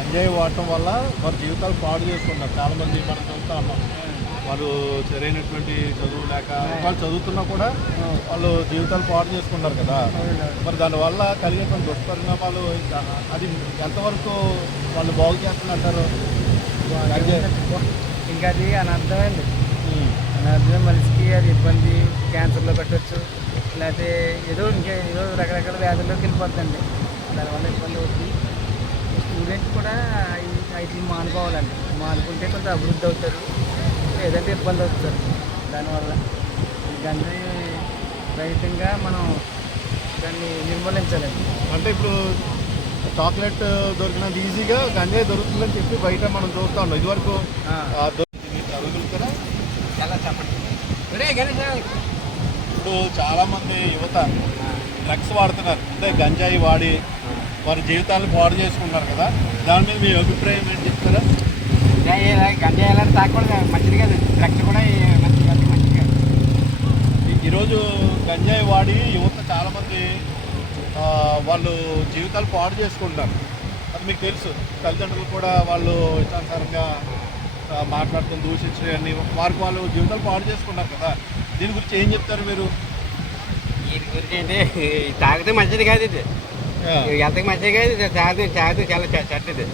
గంజాయి వాడటం వల్ల వారి జీవితాలు పాడు చేసుకున్నారు. చాలామంది మనం చూస్తా ఉన్నాం. వాళ్ళు సరైనటువంటి చదువు లేక వాళ్ళు చదువుతున్నా కూడా వాళ్ళు జీవితాలు పాడు చేసుకున్నారు కదా. మరి దానివల్ల కలిగేటువంటి దుష్పరిణామాలు అది ఎంతవరకు వాళ్ళు బాగు చేస్తున్నారు? ఇంకా అది అనర్థమండి. అనర్థమే, మనిషికి అది ఇబ్బంది, క్యాన్సర్లో పెట్టవచ్చు, లేకపోతే ఏదో రకరకాల వ్యాధుల్లోకి వెళ్ళిపోతుందండి. దానివల్ల ఇబ్బంది అవుతుంది. స్టూడెంట్ కూడా వీటిని మానుకోవాలండి. మానుకుంటే కొంచెం అభివృద్ధి అవుతారు, లేదంటే ఇబ్బంది అవుతారు. దానివల్ల గంజాయి రహితంగా మనం దాన్ని నిర్మూలించాలండి. అంటే ఇప్పుడు చాక్లెట్ దొరికినంత ఈజీగా గంజాయి దొరుకుతుందని చెప్పి బయట మనం చూస్తా ఉన్నాం. ఇదివరకు చదువుతారా? ఎలా చెప్పండి. ఇప్పుడు చాలామంది యువత డ్రగ్స్ వాడుతున్నారు, అంటే గంజాయి వాడి వారి జీవితాలను పాడు చేసుకుంటున్నారు కదా. దాని మీద మీ అభిప్రాయం ఏంటి చెప్తారా? గంజాయి ఎలా తాగకూడదు, మంచిది కాదు. డ్రగ్స్ కూడా మంచిది కాదు, మంచిది కాదు. ఈరోజు గంజాయి వాడి యువత చాలామంది వాళ్ళు జీవితాలు పాడు చేసుకుంటున్నారు. అది మీకు తెలుసు. తల్లిదండ్రులు కూడా వాళ్ళు ఇష్టానుసారంగా మాట్లాడుతూ దూషించడం అన్ని వాళ్ళు జీవితాలు పాడు చేసుకుంటారు కదా. దీని గురించి ఏం చెప్తారు మీరు? వీటి గురించి అంటే తాగితే మంచిది కాదు, ఇది ఎంతకు మంచిది కాదు. తాగితే చాలా చెడ్డది.